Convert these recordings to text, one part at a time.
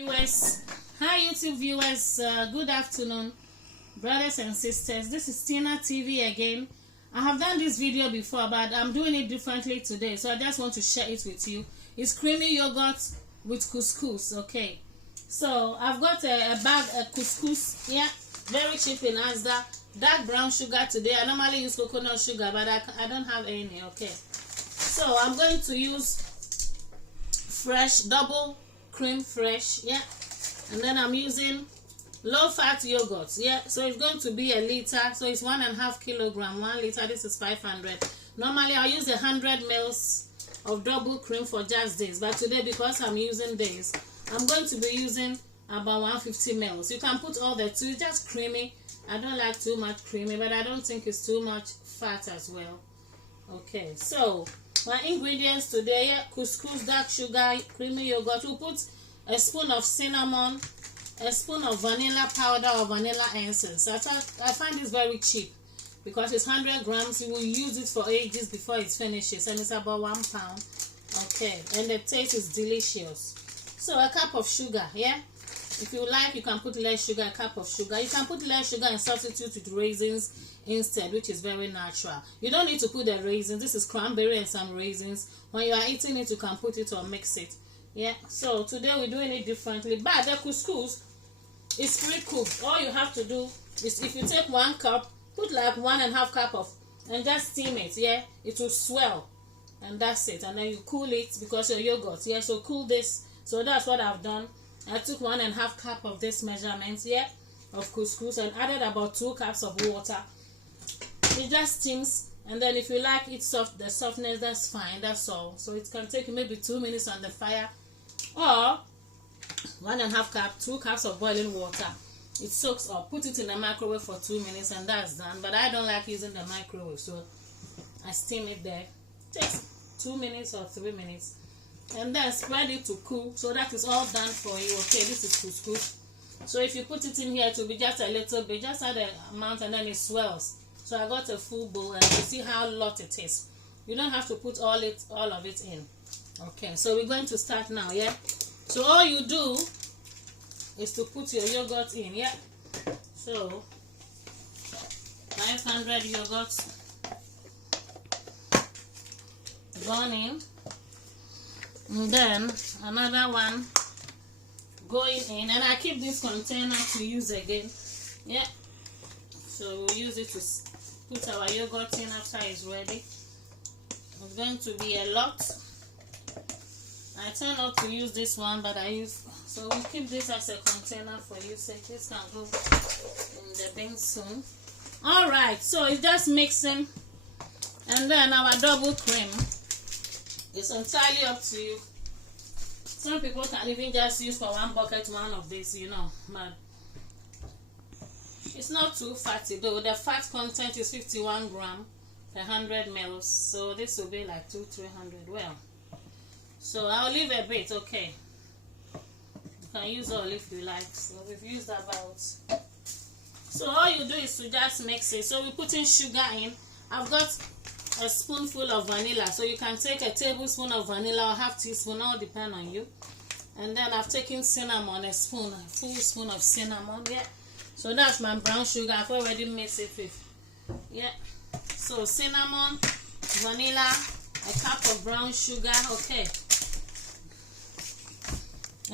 Viewers, hi YouTube viewers, good afternoon brothers and sisters. This is Tina TV again. I have done this video before, but I'm doing it differently today, so I just want to share it with you. It's creamy yogurt with couscous. Okay, so I've got a bag of couscous here, very cheap in Asda. Dark brown sugar today. I normally use coconut sugar, but I don't have any. Okay, so I'm going to use fresh double cream fresh, yeah, and then I'm using low fat yogurt, yeah, so it's going to be a liter, so it's 1.5 kilogram, 1 liter. This is 500. Normally I'll use 100 mils of double cream for just this, but today, because I'm using this, I'm going to be using about 150 mils. You can put all the two, just creamy. I don't like too much creamy, but I don't think it's too much fat as well. Okay, so my ingredients today, yeah, couscous, dark sugar, creamy yogurt. We'll put a spoon of cinnamon, a spoon of vanilla powder or vanilla essence. I find this very cheap because it's 100 grams. You will use it for ages before it finishes, and it's about 1 pound. Okay, and the taste is delicious. So a cup of sugar, yeah. If you like, you can put less sugar, a cup of sugar. You can put less sugar and substitute with raisins instead, which is very natural. You don't need to put the raisins. This is cranberry and some raisins. When you are eating it, you can put it or mix it. Yeah, so today we're doing it differently. But the couscous is pre-cooked. All you have to do is, if you take 1 cup, put like 1.5 cup of, and just steam it. Yeah, it will swell, and that's it. And then you cool it because your yogurt. Yeah, so cool this. So that's what I've done. I took 1.5 cup of this measurement, yeah, of couscous, and added about 2 cups of water. It just steams, and then if you like it soft, the softness, that's fine, that's all. So it can take maybe 2 minutes on the fire, or 1.5 cup, 2 cups of boiling water. It soaks up. Put it in the microwave for 2 minutes, and that's done. But I don't like using the microwave, so I steam it there. It takes 2 minutes or 3 minutes. And then spread it to cool. So that is all done for you. Okay, this is couscous. So if you put it in here, it will be just a little bit, just add the amount, and then it swells. So I got a full bowl, and you see how lot it is. You don't have to put all of it in. Okay, so we're going to start now, yeah. So all you do is to put your yogurt in, yeah. So 500 yogurt gone in. And then another one going in, and I keep this container to use again, yeah. So we'll use it to put our yogurt in after it's ready. It's going to be a lot. I tend not to use this one, but I use, so we'll keep this as a container for usage. This can go in the bin soon. All right, so it's just mixing, and then our double cream. It's entirely up to you. Some people can even just use for 1 bucket, 1 of this, you know, but it's not too fatty though. The fat content is 51 grams per 100 mils, so this will be like 200-300. Well, so I'll leave a bit. Okay, you can use all if you like. So we've used about. So all you do is to just mix it. So we're putting sugar in. I've got a spoonful of vanilla, so you can take a tablespoon of vanilla or half teaspoon, all depend on you. And then I've taken cinnamon, a full spoon of cinnamon, yeah. So that's my brown sugar. I've already mixed it with, yeah. So cinnamon, vanilla, a cup of brown sugar, okay.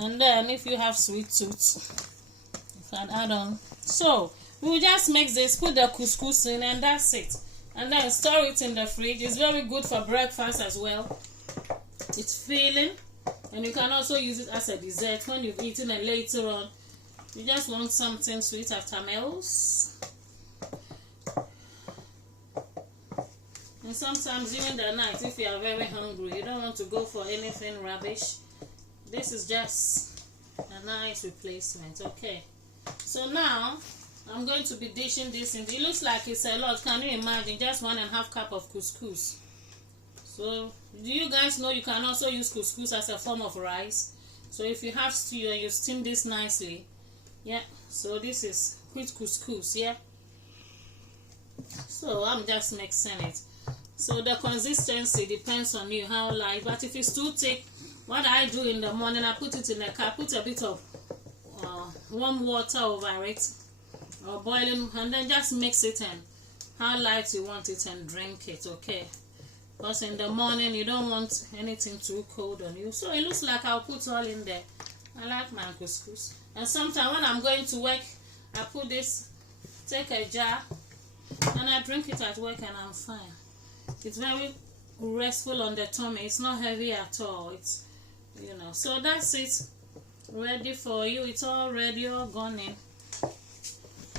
And then if you have sweet tooth, you can add on. So we'll just mix this, put the couscous in, and that's it. And then store it in the fridge. It's very good for breakfast as well. It's filling, and you can also use it as a dessert when you've eaten, and later on you just want something sweet after meals. And sometimes during the night, if you are very hungry, you don't want to go for anything rubbish, this is just a nice replacement. Okay, so now I'm going to be dishing this in. It looks like it's a lot. Can you imagine? Just 1.5 cup of couscous. So do you guys know you can also use couscous as a form of rice? So if you have stew and you steam this nicely, yeah. So this is with couscous, yeah. So I'm just mixing it. So the consistency depends on you how light. But if it's too thick, what I do in the morning, I put it in a cup, put a bit of warm water over it or boiling, and then just mix it in how light you want it and drink it, okay? Because in the morning you don't want anything too cold on you. So it looks like I'll put all in there. I like my couscous. And sometimes when I'm going to work, I put this, take a jar, and I drink it at work and I'm fine. It's very restful on the tummy. It's not heavy at all. It's, you know. So that's it. Ready for you. It's all ready, all gone in.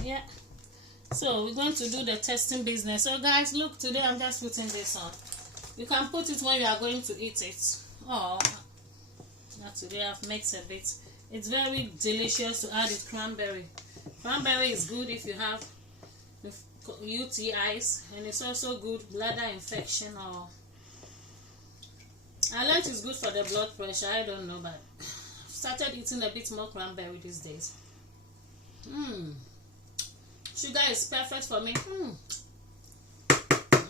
Yeah. So we're going to do the testing business. So guys, look, today I'm just putting this on. You can put it when you are going to eat it. Oh, not today. I've mixed a bit. It's very delicious to add with cranberry. Cranberry is good if you have UTIs, and it's also good bladder infection, or I learned it's good for the blood pressure. I don't know, but I've started eating a bit more cranberry these days. Sugar is perfect for me.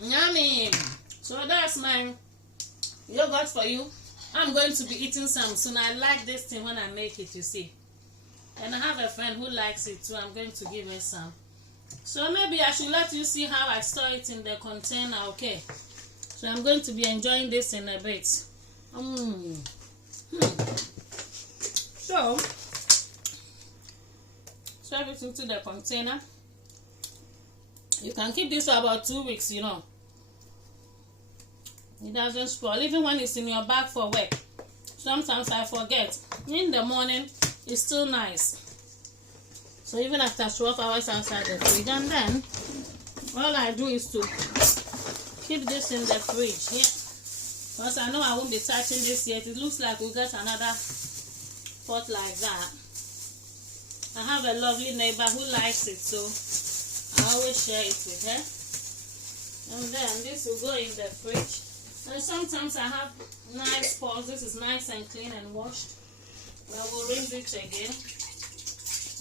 Yummy. So that's my yogurt for you. I'm going to be eating some soon. I like this thing when I make it, you see. And I have a friend who likes it too. I'm going to give me some. So maybe I should let you see how I store it in the container, okay? So I'm going to be enjoying this in a bit. So serve it into the container. You can keep this for about 2 weeks, you know. It doesn't spoil, even when it's in your bag for work. Sometimes I forget. In the morning, it's still nice. So even after 12 hours outside the fridge, and then all I do is to keep this in the fridge here. Because I know I won't be touching this yet. It looks like we'll get another pot like that. I have a lovely neighbor who likes it, so I always share it with her. And then this will go in the fridge. And sometimes I have nice pots. This is nice and clean and washed. I will rinse it again.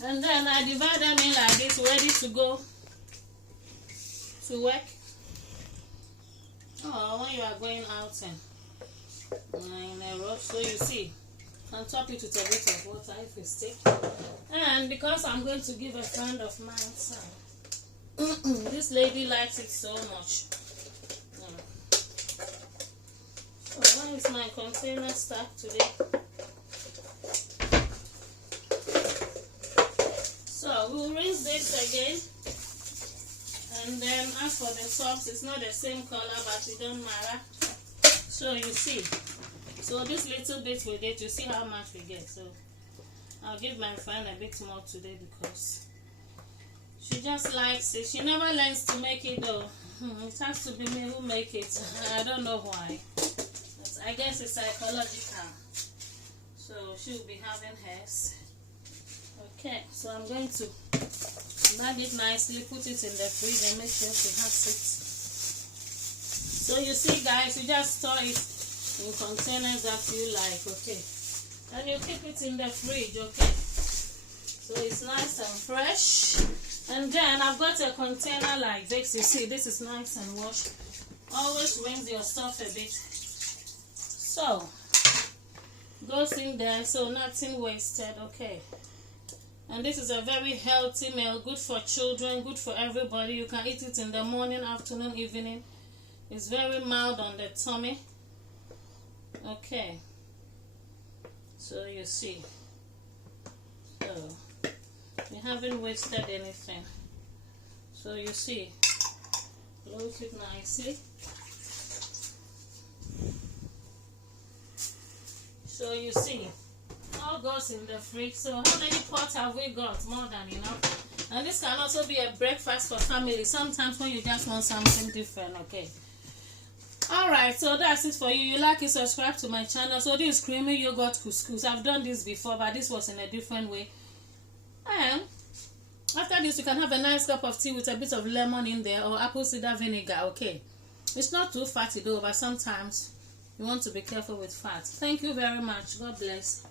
And then I divide them in like this, ready to go to work. Oh, when you are going out in a rush, so you see, on top it with a bit of water if it's thick. And because I'm going to give a friend of mine some, this lady likes it so much. So where is my container stuck today? So we'll rinse this again. And then as for the sauce, it's not the same color, but it don't matter. So you see. So this little bit with it, you see how much we get. So I'll give my friend a bit more today because she just likes it. She never learns to make it though. It has to be me who make it. I don't know why. But I guess it's psychological. So she'll be having hers. Okay, so I'm going to bag it nicely, put it in the fridge and make sure she has it. So you see guys, you just store it in containers that you like, okay? And you keep it in the fridge, okay? So it's nice and fresh. And then I've got a container like this. You see, this is nice and washed. Always rinse your stuff a bit. So, goes in there, so nothing wasted, okay? And this is a very healthy meal, good for children, good for everybody. You can eat it in the morning, afternoon, evening. It's very mild on the tummy. Okay. So you see. So we haven't wasted anything. So you see. Close it nicely. So you see. All goes in the fridge. So how many pots have we got? More than enough. And this can also be a breakfast for family. Sometimes when you just want something different, okay? Alright, so that's it for you. You like it, subscribe to my channel. So this is creamy yogurt couscous. I've done this before, but this was in a different way. And after this, you can have a nice cup of tea with a bit of lemon in there or apple cider vinegar, okay? It's not too fatty though, but sometimes you want to be careful with fat. Thank you very much. God bless.